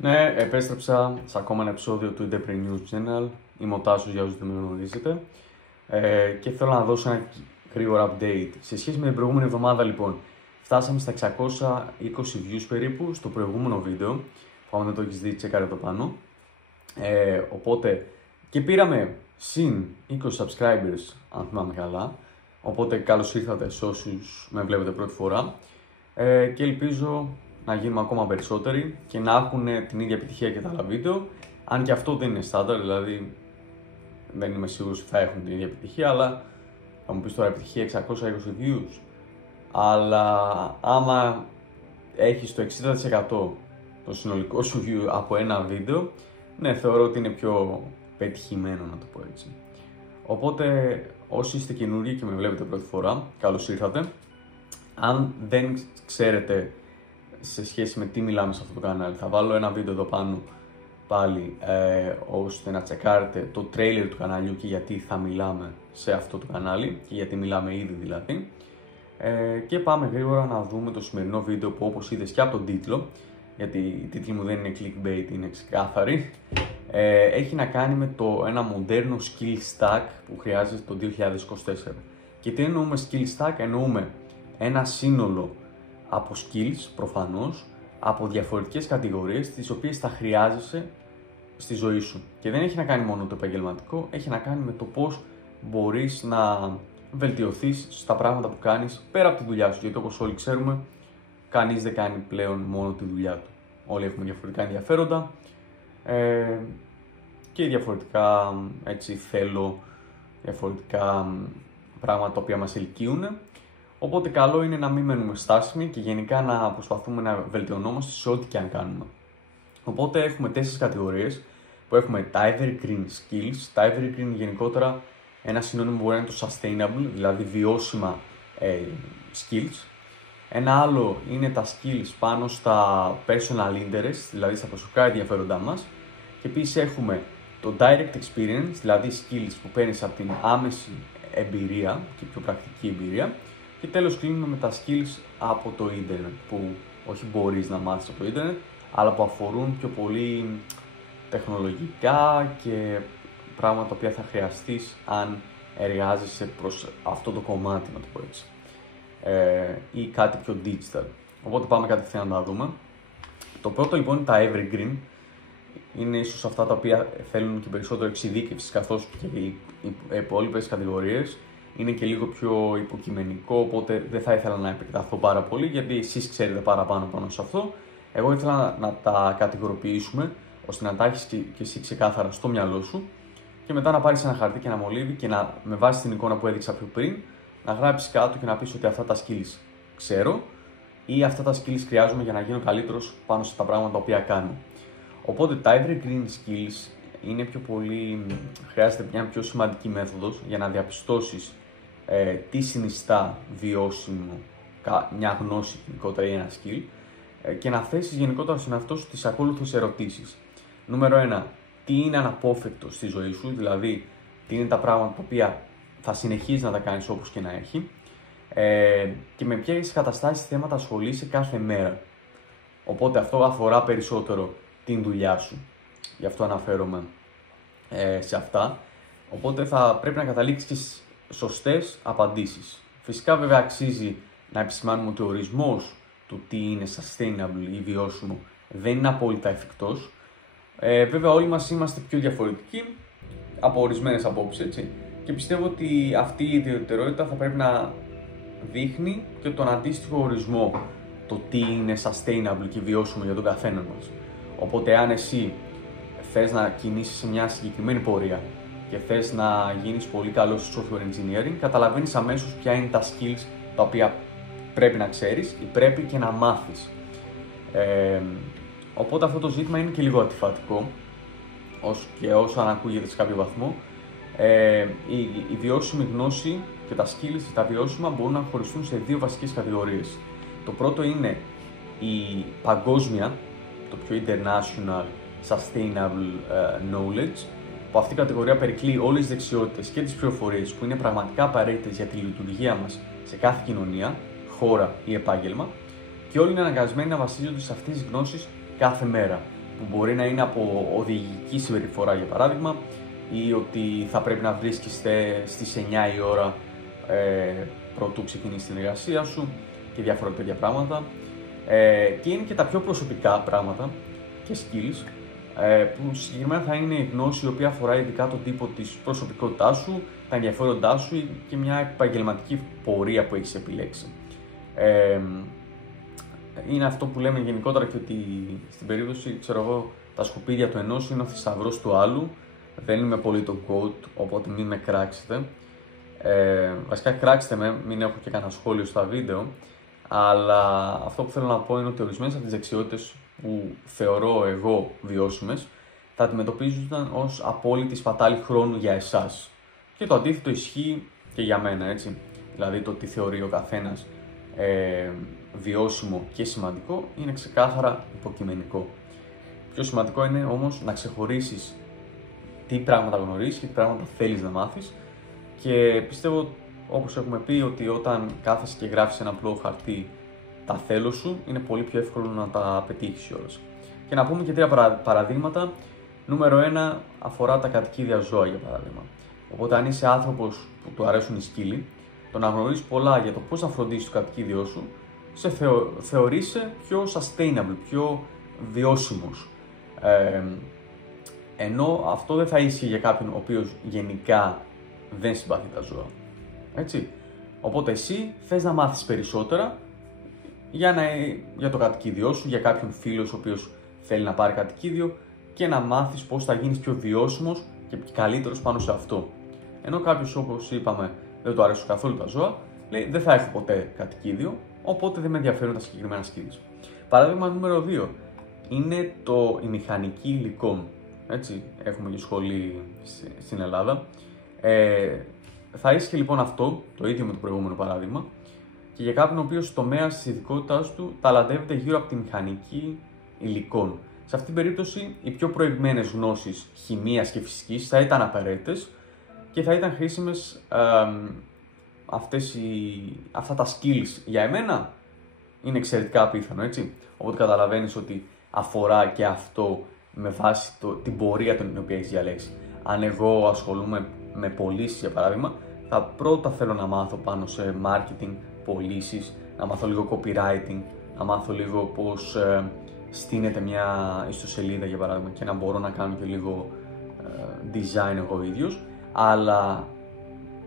Ναι, επέστρεψα σε ακόμα ένα επεισόδιο του Independent News Channel. Είμαι ο Τάσος, για όσους δεν με γνωρίζετε. Και θέλω να δώσω ένα γρήγορο update. Σε σχέση με την προηγούμενη εβδομάδα, λοιπόν, φτάσαμε στα 620 views περίπου στο προηγούμενο βίντεο. Αν δεν το έχεις δει, τσέκαρε το πάνω. Οπότε, και πήραμε συν 20 subscribers, αν θυμάμαι καλά. Οπότε, καλώς ήρθατε σε όσους με βλέπετε πρώτη φορά. Και ελπίζω να γίνουμε ακόμα περισσότεροι και να έχουν την ίδια επιτυχία και τα άλλα βίντεο. Αν και αυτό δεν είναι στάνταρ, δηλαδή δεν είμαι σίγουρος ότι θα έχουν την ίδια επιτυχία, αλλά θα μου πεις τώρα επιτυχία 620 views. Αλλά άμα έχεις το 60% το συνολικό σου view από ένα βίντεο, ναι, θεωρώ ότι είναι πιο πετυχημένο, να το πω έτσι. Οπότε όσοι είστε καινούργοι και με βλέπετε πρώτη φορά, καλώς ήρθατε. Αν δεν ξέρετε σε σχέση με τι μιλάμε σε αυτό το κανάλι, θα βάλω ένα βίντεο εδώ πάνω πάλι ώστε να τσεκάρετε το trailer του καναλιού και γιατί θα μιλάμε σε αυτό το κανάλι και γιατί μιλάμε ήδη δηλαδή. Και πάμε γρήγορα να δούμε το σημερινό βίντεο που, όπως είδες και από τον τίτλο, γιατί η τίτλη μου δεν είναι clickbait, είναι ξεκάθαρη, έχει να κάνει με ένα μοντέρνο skill stack που χρειάζεται το 2024. Και τι εννοούμε skill stack? Εννοούμε ένα σύνολο από skills, προφανώς, από διαφορετικές κατηγορίες, τις οποίες θα χρειάζεσαι στη ζωή σου. Και δεν έχει να κάνει μόνο το επαγγελματικό, έχει να κάνει με το πώς μπορείς να βελτιωθείς στα πράγματα που κάνεις πέρα από τη δουλειά σου. Γιατί όπως όλοι ξέρουμε, κανείς δεν κάνει πλέον μόνο τη δουλειά του. Όλοι έχουμε διαφορετικά ενδιαφέροντα και διαφορετικά θέλω διαφορετικά πράγματα τα οποία μας ελκύουν. Οπότε καλό είναι να μην μένουμε στάσιμοι και γενικά να προσπαθούμε να βελτιωνόμαστε σε ό,τι και αν κάνουμε. Οπότε έχουμε 4 κατηγορίες που έχουμε τα evergreen skills. Τα evergreen γενικότερα ένα συνώνυμο μπορεί να είναι το sustainable, δηλαδή βιώσιμα skills. Ένα άλλο είναι τα skills πάνω στα personal interests, δηλαδή στα προσωπικά ενδιαφέροντά μας. Και επίσης έχουμε το direct experience, δηλαδή skills που παίρνεις από την άμεση εμπειρία και πιο πρακτική εμπειρία. Και τέλος κλείνουμε με τα skills από το ίντερνετ, που όχι μπορείς να μάθεις από το ίντερνετ, αλλά που αφορούν πιο πολύ τεχνολογικά και πράγματα τα οποία θα χρειαστείς αν εργάζεσαι προς αυτό το κομμάτι, να το πω έτσι, ή κάτι πιο digital. Οπότε πάμε κατευθείαν να τα δούμε. Το πρώτο λοιπόν είναι τα evergreen. Είναι ίσως αυτά τα οποία θέλουν και περισσότερο εξειδίκευση, καθώς και οι υπόλοιπες κατηγορίες είναι και λίγο πιο υποκειμενικό, οπότε δεν θα ήθελα να επεκταθώ πάρα πολύ, γιατί εσείς ξέρετε παραπάνω πάνω σε αυτό. Εγώ ήθελα να τα κατηγοροποιήσουμε, ώστε να τα έχεις και εσύ ξεκάθαρα στο μυαλό σου και μετά να πάρεις ένα χαρτί και ένα μολύβι και με βάση την εικόνα που έδειξα πιο πριν, να γράψεις κάτω και να πεις ότι αυτά τα skills ξέρω ή αυτά τα skills χρειάζομαι για να γίνω καλύτερος πάνω στα πράγματα τα οποία κάνω. Οπότε τα evergreen skills είναι πιο πολύ, χρειάζεται μια πιο σημαντική μέθοδος για να διαπιστώσεις τι συνιστά βιώσιμο μια γνώση γενικότερα ή ένα skill και να θέσεις γενικότερα στον εαυτό σου τις ακόλουθες ερωτήσεις. Νούμερο 1. Τι είναι αναπόφευκτο στη ζωή σου, δηλαδή τι είναι τα πράγματα τα οποία θα συνεχίσεις να τα κάνεις όπως και να έχει και με ποιες καταστάσεις θέματα ασχολείσαι κάθε μέρα. Οπότε αυτό αφορά περισσότερο την δουλειά σου. Γι' αυτό αναφέρομαι σε αυτά. Οπότε θα πρέπει να καταλήξεις σωστές απαντήσεις. Φυσικά βέβαια αξίζει να επισημάνουμε ότι ο ορισμός του τι είναι sustainable ή βιώσιμο δεν είναι απόλυτα εφικτός. Βέβαια όλοι μας είμαστε πιο διαφορετικοί από ορισμένες απόψεις, έτσι. Και πιστεύω ότι αυτή η ιδιαιτερότητα θα πρέπει να δείχνει και τον αντίστοιχο ορισμό, το τι είναι sustainable και βιώσιμο για τον καθένα μας. Οπότε αν εσύ θες να κινήσεις σε μια συγκεκριμένη πορεία και θες να γίνεις πολύ καλός στο software engineering, καταλαβαίνεις αμέσως ποια είναι τα skills τα οποία πρέπει να ξέρεις ή πρέπει και να μάθεις. Οπότε αυτό το ζήτημα είναι και λίγο αντιφατικό και όσο αν ακούγεται σε κάποιο βαθμό. Η βιώσιμη γνώση και τα skills, τα βιώσιμα, μπορούν να χωριστούν σε 2 βασικές κατηγορίες. Το πρώτο είναι η παγκόσμια, το πιο international sustainable knowledge, που αυτή η κατηγορία περικλεί όλες τις δεξιότητες και τις πληροφορίες που είναι πραγματικά απαραίτητες για τη λειτουργία μας σε κάθε κοινωνία, χώρα ή επάγγελμα, και όλοι είναι αναγκασμένοι να βασίζονται σε αυτές τις γνώσεις κάθε μέρα. που μπορεί να είναι από οδηγική συμπεριφορά για παράδειγμα, ή ότι θα πρέπει να βρίσκεστε στις 9 η ώρα πρωτού ξεκινήσει την εργασία σου και διάφορα τέτοια πράγματα. Και είναι και τα πιο προσωπικά πράγματα και skills, που συγκεκριμένα θα είναι η γνώση η οποία αφορά ειδικά τον τύπο της προσωπικότητάς σου, τα ενδιαφέροντά σου και μια επαγγελματική πορεία που έχεις επιλέξει. Είναι αυτό που λέμε γενικότερα και ότι στην περίπτωση, ξέρω εγώ, τα σκουπίδια του ενός είναι ο θησαυρός του άλλου. Δεν είμαι πολύ το quote, οπότε μην με κράξετε. Βασικά κράξτε με, μην έχω και κανένα σχόλιο στα βίντεο. Αλλά αυτό που θέλω να πω είναι ότι ορισμένες από τις δεξιότητες που θεωρώ εγώ βιώσιμες θα αντιμετωπίζονταν ως απόλυτη σπατάλη χρόνου για εσάς. Και το αντίθετο ισχύει και για μένα, έτσι. Δηλαδή το τι θεωρεί ο καθένας βιώσιμο και σημαντικό είναι ξεκάθαρα υποκειμενικό. Πιο σημαντικό είναι όμως να ξεχωρίσεις τι πράγματα γνωρίζεις και τι πράγματα θέλεις να μάθεις, και πιστεύω, όπως έχουμε πει, ότι όταν κάθεσαι και γράφεις ένα απλό χαρτί τα θέλω σου, είναι πολύ πιο εύκολο να τα πετύχεις κιόλας. Και να πούμε και 3 παραδείγματα. Νούμερο 1 αφορά τα κατοικίδια ζώα, για παράδειγμα. Οπότε, αν είσαι άνθρωπος που του αρέσουν οι σκύλοι, το να γνωρίζεις πολλά για το πώς να φροντίσεις το κατοικίδιό σου, σε θεωρείσαι πιο sustainable, πιο βιώσιμος. Ενώ αυτό δεν θα ίσχυε για κάποιον ο οποίος γενικά δεν συμπαθεί τα ζώα. Έτσι. Οπότε εσύ θες να μάθεις περισσότερα για το κατοικίδιό σου, για κάποιον φίλο ο οποίος θέλει να πάρει κατοικίδιο, και να μάθεις πώς θα γίνεις πιο βιώσιμος και καλύτερος πάνω σε αυτό. Ενώ κάποιος, όπως είπαμε, δεν του αρέσουν καθόλου τα ζώα, λέει δεν θα έχω ποτέ κατοικίδιο, οπότε δεν με ενδιαφέρουν τα συγκεκριμένα skills. Παράδειγμα νούμερο 2 είναι η μηχανική υλικών. Έτσι, έχουμε και σχολή στην Ελλάδα. Θα ίσχυε λοιπόν αυτό, το ίδιο με το προηγούμενο παράδειγμα, και για κάποιον ο οποίος τομέας της ειδικότητάς του ταλαντεύεται γύρω από τη μηχανική υλικών. Σε αυτήν την περίπτωση, οι πιο προηγμένες γνώσεις χημείας και φυσικής θα ήταν απαραίτητες και θα ήταν χρήσιμες αυτά τα skills. Για εμένα είναι εξαιρετικά απίθανο, έτσι. Οπότε καταλαβαίνεις ότι αφορά και αυτό με βάση την πορεία την οποία έχεις διαλέξει. Αν εγώ ασχολούμαι με πωλήσεις, για παράδειγμα, θα πρώτα θέλω να μάθω πάνω σε marketing, πωλήσεις, να μάθω λίγο copywriting, να μάθω λίγο πώς στείνεται μια ιστοσελίδα, για παράδειγμα, και να μπορώ να κάνω και λίγο design εγώ ίδιος. Αλλά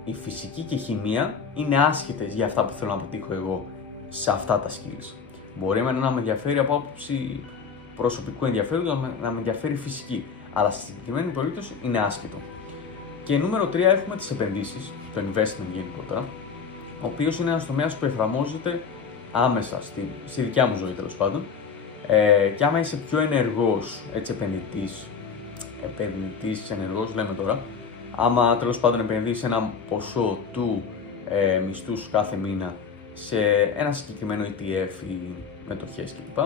η φυσική και η χημεία είναι άσχετες για αυτά που θέλω να πετύχω εγώ σε αυτά τα skills. Μπορεί εμένα να με ενδιαφέρει από άποψη προσωπικού ενδιαφέροντος, να με ενδιαφέρει φυσική, αλλά στη συγκεκριμένη περίπτωση είναι άσχετο. Και νούμερο 3 έχουμε τις επενδύσεις, το investment γενικότερα, ο οποίος είναι ένας τομέας που εφαρμόζεται άμεσα στη δικιά μου ζωή, τέλος πάντων, και άμα είσαι πιο ενεργός, έτσι, επενδυτής ενεργός λέμε τώρα, άμα τέλος πάντων επενδύσεις ένα ποσό του μισθού σου κάθε μήνα σε ένα συγκεκριμένο ETF ή μετοχές κλπ.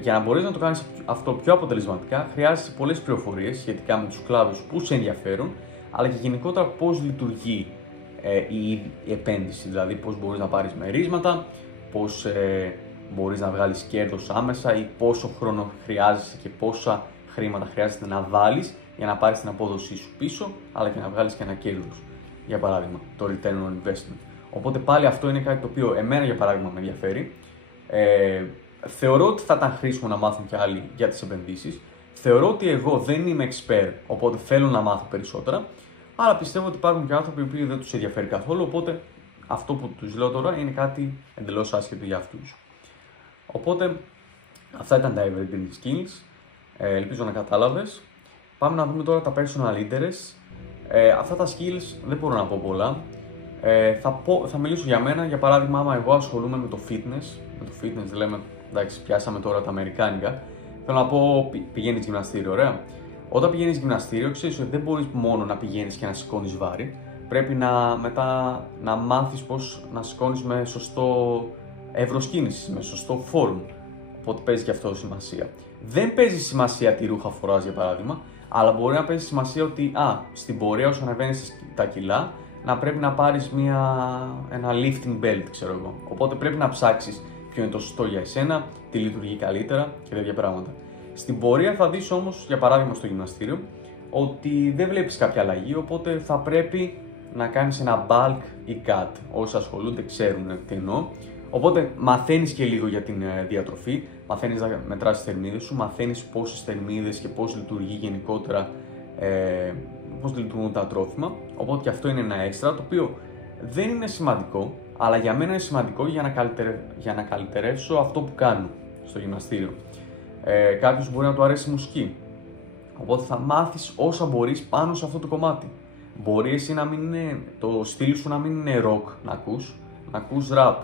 Για να μπορείς να το κάνεις αυτό πιο αποτελεσματικά, χρειάζεσαι πολλές πληροφορίες σχετικά με τους κλάδους που σε ενδιαφέρουν, αλλά και γενικότερα πώς λειτουργεί η επένδυση, δηλαδή πώς μπορείς να πάρεις μερίσματα, πώς μπορείς να βγάλεις κέρδος άμεσα ή πόσο χρόνο χρειάζεσαι και πόσα χρήματα χρειάζεται να βάλεις για να πάρεις την απόδοσή σου πίσω, αλλά και να βγάλεις και ένα κέρδος. Για παράδειγμα, το return on investment. Οπότε πάλι αυτό είναι κάτι το οποίο εμένα, για παράδειγμα, με ενδιαφέρει. Θεωρώ ότι θα ήταν χρήσιμο να μάθουν και άλλοι για τις επενδύσεις. Θεωρώ ότι εγώ δεν είμαι expert, οπότε θέλω να μάθω περισσότερα. Αλλά πιστεύω ότι υπάρχουν και άνθρωποι που δεν τους ενδιαφέρει καθόλου, οπότε αυτό που τους λέω τώρα είναι κάτι εντελώς άσχετο για αυτούς. Οπότε αυτά ήταν τα evergreen skills. Ελπίζω να κατάλαβες. Πάμε να δούμε τώρα τα personal interests. Αυτά τα skills δεν μπορώ να πω πολλά. Θα μιλήσω για μένα. Για παράδειγμα, άμα εγώ ασχολούμαι με το fitness λέμε, εντάξει, πιάσαμε τώρα τα αμερικάνικα. Θέλω να πω, πηγαίνεις γυμναστήριο, ωραία. Όταν πηγαίνεις γυμναστήριο, ξέρεις ότι δεν μπορείς μόνο να πηγαίνεις και να σηκώνεις βάρη. Πρέπει μετά να μάθεις πώς να σηκώνεις με σωστό εύρος κίνησης, με σωστό φόρμ. Οπότε παίζει και αυτό σημασία. Δεν παίζει σημασία τι ρούχα φοράς, για παράδειγμα, αλλά μπορεί να παίζει σημασία ότι στην πορεία όσο ανεβαίνεις τα κιλά, να πρέπει να πάρεις ένα lifting belt, ξέρω εγώ. Οπότε πρέπει να ψάξεις ποιο είναι το σωστό για εσένα, τι λειτουργεί καλύτερα και τέτοια πράγματα. Στην πορεία θα δεις όμως, για παράδειγμα στο γυμναστήριο, ότι δεν βλέπεις κάποια αλλαγή, οπότε θα πρέπει να κάνεις ένα bulk ή cut. Όσοι ασχολούνται ξέρουν τι εννοώ. Οπότε μαθαίνεις και λίγο για την διατροφή, μαθαίνεις να μετράς τις θερμίδες σου, μαθαίνεις πόσες θερμίδες και πώς λειτουργεί γενικότερα, πώς λειτουργούν τα τρόφιμα. Οπότε και αυτό είναι ένα έξτρα, το οποίο δεν είναι σημαντικό, αλλά για μένα είναι σημαντικό για να καλυτερεύσω αυτό που κάνω στο γυμναστήριο. Κάποιος μπορεί να του αρέσει η μουσική, οπότε θα μάθεις όσα μπορείς πάνω σε αυτό το κομμάτι. Μπορεί εσύ να μην είναι, το στυλ σου να μην είναι rock να ακούς rap,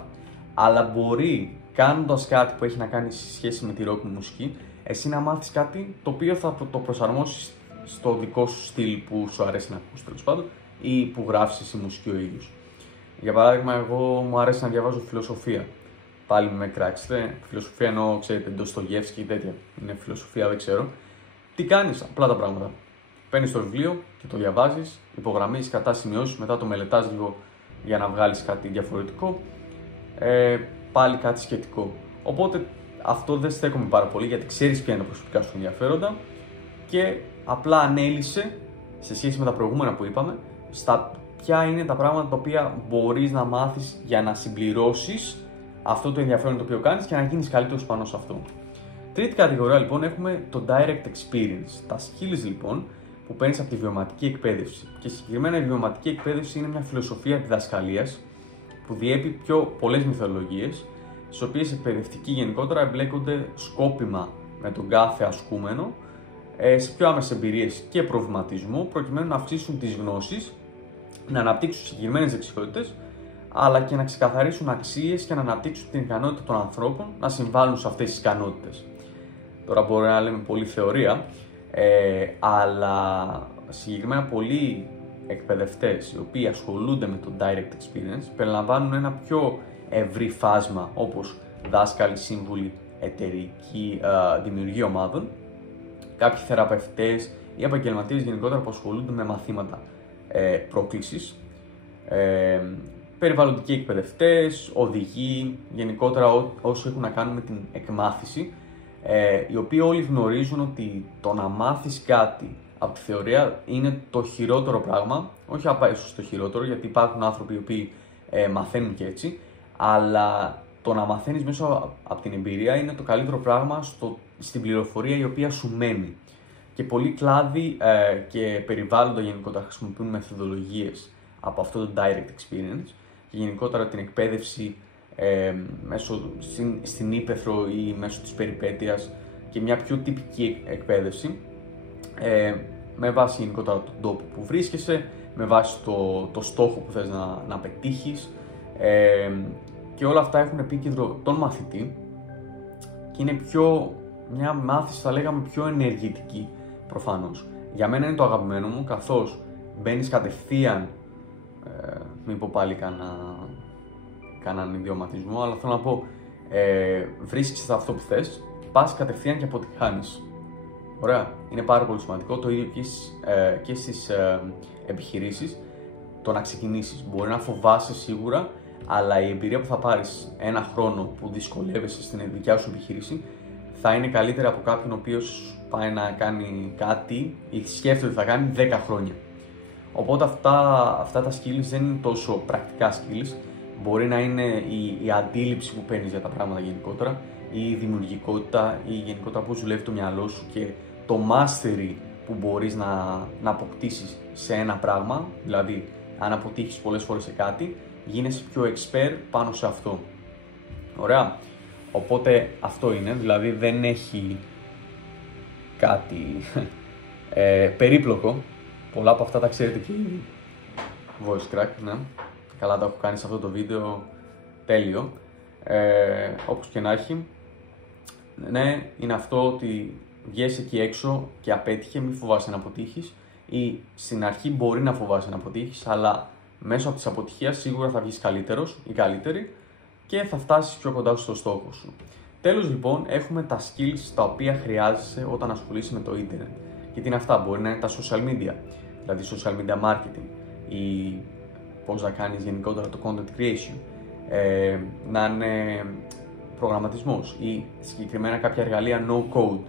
αλλά μπορεί κάνοντας κάτι που έχει να κάνει σε σχέση με τη rock μουσική, εσύ να μάθεις κάτι το οποίο θα το προσαρμόσεις στο δικό σου στυλ που σου αρέσει να ακούς, τέλος πάντων, ή που γράφεις εσύ μουσική ο ίδιος. Για παράδειγμα, εγώ μου αρέσει να διαβάζω φιλοσοφία. Πάλι με κράξετε. Φιλοσοφία εννοώ, ξέρετε, Ντοστογεύσκι και τέτοια. Είναι φιλοσοφία, δεν ξέρω. Τι κάνεις, απλά τα πράγματα. Παίρνεις το βιβλίο και το διαβάζεις, υπογραμμίζεις κατά σημειώσεις, μετά το μελετάς λίγο για να βγάλεις κάτι διαφορετικό. Πάλι κάτι σχετικό. Οπότε αυτό δεν στέκομαι πάρα πολύ, γιατί ξέρεις ποια είναι τα προσωπικά σου ενδιαφέροντα και απλά ανέλυσε σε σχέση με τα προηγούμενα που είπαμε, στα ποια είναι τα πράγματα τα οποία μπορείς να μάθεις για να συμπληρώσεις αυτό το ενδιαφέρον το οποίο κάνεις και να γίνεις καλύτερος πάνω σε αυτό. Τρίτη κατηγορία λοιπόν έχουμε το direct experience. Τα skills λοιπόν που παίρνεις από τη βιωματική εκπαίδευση. Και συγκεκριμένα η βιωματική εκπαίδευση είναι μια φιλοσοφία διδασκαλίας που διέπει πολλές μυθολογίες, στις οποίες εκπαιδευτικοί γενικότερα εμπλέκονται σκόπιμα με τον κάθε ασκούμενο σε πιο άμεσες εμπειρίες και προβληματισμό, προκειμένου να αυξήσουν τις γνώσεις, να αναπτύξουν συγκεκριμένες δεξιότητες, αλλά και να ξεκαθαρίσουν αξίες και να αναπτύξουν την ικανότητα των ανθρώπων να συμβάλλουν σε αυτές τις ικανότητες. Τώρα μπορεί να λέμε πολύ θεωρία, αλλά συγκεκριμένα πολλοί εκπαιδευτές οι οποίοι ασχολούνται με το direct experience περιλαμβάνουν ένα πιο ευρύ φάσμα, όπως δάσκαλοι, σύμβουλοι, εταιρική δημιουργία ομάδων, κάποιοι θεραπευτές ή επαγγελματίες γενικότερα που ασχολούνται με μαθήματα πρόκλησης, περιβαλλοντικοί εκπαιδευτές, οδηγοί, γενικότερα όσοι έχουν να κάνουν με την εκμάθηση, οι οποίοι όλοι γνωρίζουν ότι το να μάθεις κάτι από τη θεωρία είναι το χειρότερο πράγμα, όχι απαραίτητο το χειρότερο, γιατί υπάρχουν άνθρωποι οι οποίοι μαθαίνουν και έτσι, αλλά το να μαθαίνεις μέσα από την εμπειρία είναι το καλύτερο πράγμα στην πληροφορία η οποία σου μένει. Και πολλοί κλάδοι και περιβάλλοντα γενικότερα χρησιμοποιούν μεθοδολογίες από αυτό το direct experience και γενικότερα την εκπαίδευση στην ύπαιθρο ή μέσω της περιπέτειας και μια πιο τυπική εκπαίδευση με βάση γενικότερα τον τόπο που βρίσκεσαι, με βάση το στόχο που θες να πετύχεις και όλα αυτά έχουν επίκεντρο τον μαθητή και είναι μια μάθηση θα λέγαμε πιο ενεργητική προφανώς. Για μένα είναι το αγαπημένο μου, καθώς μπαίνεις κατευθείαν, μην πω πάλι κανέναν ιδιωματισμό, αλλά θέλω να πω βρίσκεις αυτό που θες, πας κατευθείαν και αποτυγχάνεις. Ωραία, είναι πάρα πολύ σημαντικό, το ίδιο και στις επιχειρήσεις, το να ξεκινήσεις. Μπορεί να φοβάσαι σίγουρα, αλλά η εμπειρία που θα πάρεις ένα χρόνο που δυσκολεύεσαι στην δικιά σου επιχείρηση θα είναι καλύτερη από κάποιον ο οποίος πάει να κάνει κάτι ή σκέφτεται ότι θα κάνει 10 χρόνια. Οπότε αυτά τα skills δεν είναι τόσο πρακτικά skills, μπορεί να είναι η αντίληψη που παίρνεις για τα πράγματα γενικότερα, η δημιουργικότητα ή γενικότερα πώς δουλεύει το μυαλό σου και το mastery που μπορείς να αποκτήσεις σε ένα πράγμα, δηλαδή αν αποτύχεις πολλές φορές σε κάτι, γίνεσαι πιο expert πάνω σε αυτό. Ωραία. Οπότε αυτό είναι, δηλαδή δεν έχει κάτι περίπλοκο. Πολλά από αυτά τα ξέρετε και ήδη. Voice crack, ναι. Καλά τα έχω κάνει σε αυτό το βίντεο, τέλειο. Όπως και να έχει, ναι, είναι αυτό ότι βγες εκεί έξω και απέτυχε, μην φοβάσαι να αποτύχεις, ή στην αρχή μπορεί να φοβάσαι να αποτύχεις, αλλά μέσω από τις αποτυχίες σίγουρα θα βγεις καλύτερος ή καλύτερη και θα φτάσεις πιο κοντά στο στόχο σου. Τέλος λοιπόν, έχουμε τα skills τα οποία χρειάζεσαι όταν ασχολείσαι με το ίντερνετ. Και τι είναι αυτά, μπορεί να είναι τα social media, δηλαδή social media marketing ή πώς να κάνεις γενικότερα το content creation, να είναι προγραμματισμός ή συγκεκριμένα κάποια εργαλεία no code,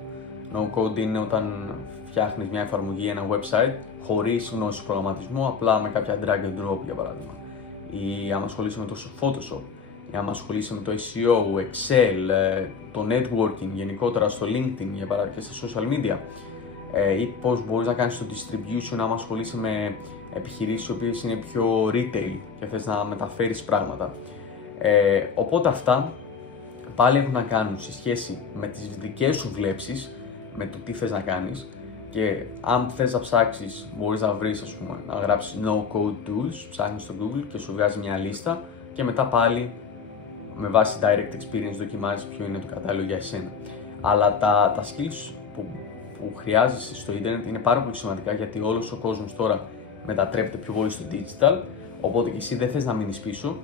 No code είναι όταν φτιάχνεις μια εφαρμογή, ένα website, χωρίς γνώση προγραμματισμού, απλά με κάποια drag and drop για παράδειγμα. Ή άμα ασχολείσαι με το Photoshop, ή άμα ασχολείσαι με το SEO, Excel, το networking γενικότερα στο LinkedIn για παράδειγμα και στα social media, ή πώς μπορείς να κάνεις το distribution άμα ασχολείσαι με επιχειρήσεις οι οποίες είναι πιο retail και θες να μεταφέρεις πράγματα. Οπότε αυτά πάλι έχουν να κάνουν σε σχέση με τις δικές σου βλέψεις, με το τι θες να κάνεις, και αν θες να ψάξεις μπορείς να βρεις, ας πούμε, να γράψεις no code tools, ψάχνεις στο Google και σου βγάζει μια λίστα και μετά πάλι με βάση direct experience δοκιμάζεις ποιο είναι το κατάλληλο για εσένα. Αλλά τα skills που χρειάζεσαι στο ίντερνετ είναι πάρα πολύ σημαντικά, γιατί όλος ο κόσμος τώρα μετατρέπεται πιο πολύ στο digital, οπότε και εσύ δεν θες να μείνεις πίσω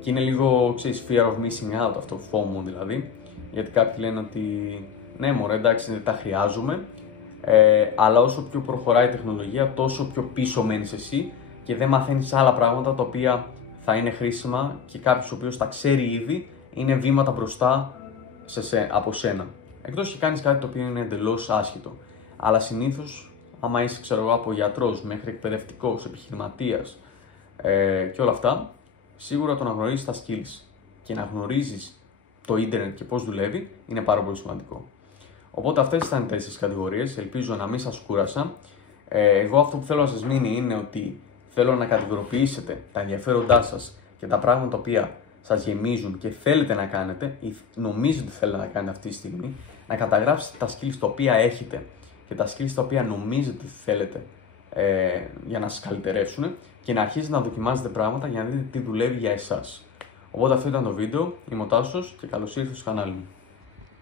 και είναι λίγο, ξέρεις, fear of missing out, αυτό, FOMO δηλαδή, γιατί κάποιοι λένε ότι ναι μωρέ, εντάξει, δεν τα χρειάζομαι, αλλά όσο πιο προχωράει η τεχνολογία τόσο πιο πίσω μένεις εσύ και δεν μαθαίνεις άλλα πράγματα τα οποία θα είναι χρήσιμα και κάποιος ο οποίος τα ξέρει ήδη είναι βήματα μπροστά από σένα. Εκτός και κάνεις κάτι το οποίο είναι εντελώς άσχετο. Αλλά συνήθως, άμα είσαι, ξέρω εγώ, από γιατρός μέχρι εκπαιδευτικός, επιχειρηματίας και όλα αυτά, σίγουρα το να γνωρίζεις τα skills και να γνωρίζεις το ίντερνετ και πώς δουλεύει είναι πάρα πολύ σημαντικό. Οπότε αυτές ήταν οι 4 κατηγορίες. Ελπίζω να μην σας κούρασα. Εγώ αυτό που θέλω να σας μείνει είναι ότι θέλω να κατηγοροποιήσετε τα ενδιαφέροντά σας και τα πράγματα τα οποία σας γεμίζουν και θέλετε να κάνετε ή νομίζετε ότι θέλετε να κάνετε αυτή τη στιγμή, να καταγράψετε τα skills τα οποία έχετε και τα skills τα οποία νομίζετε ότι θέλετε για να σας καλυτερεύσουν και να αρχίσετε να δοκιμάζετε πράγματα για να δείτε τι δουλεύει για εσάς. Οπότε αυτό ήταν το βίντεο. Είμαι ο Τάσος και καλώς ήρθατε στο κανάλι μου.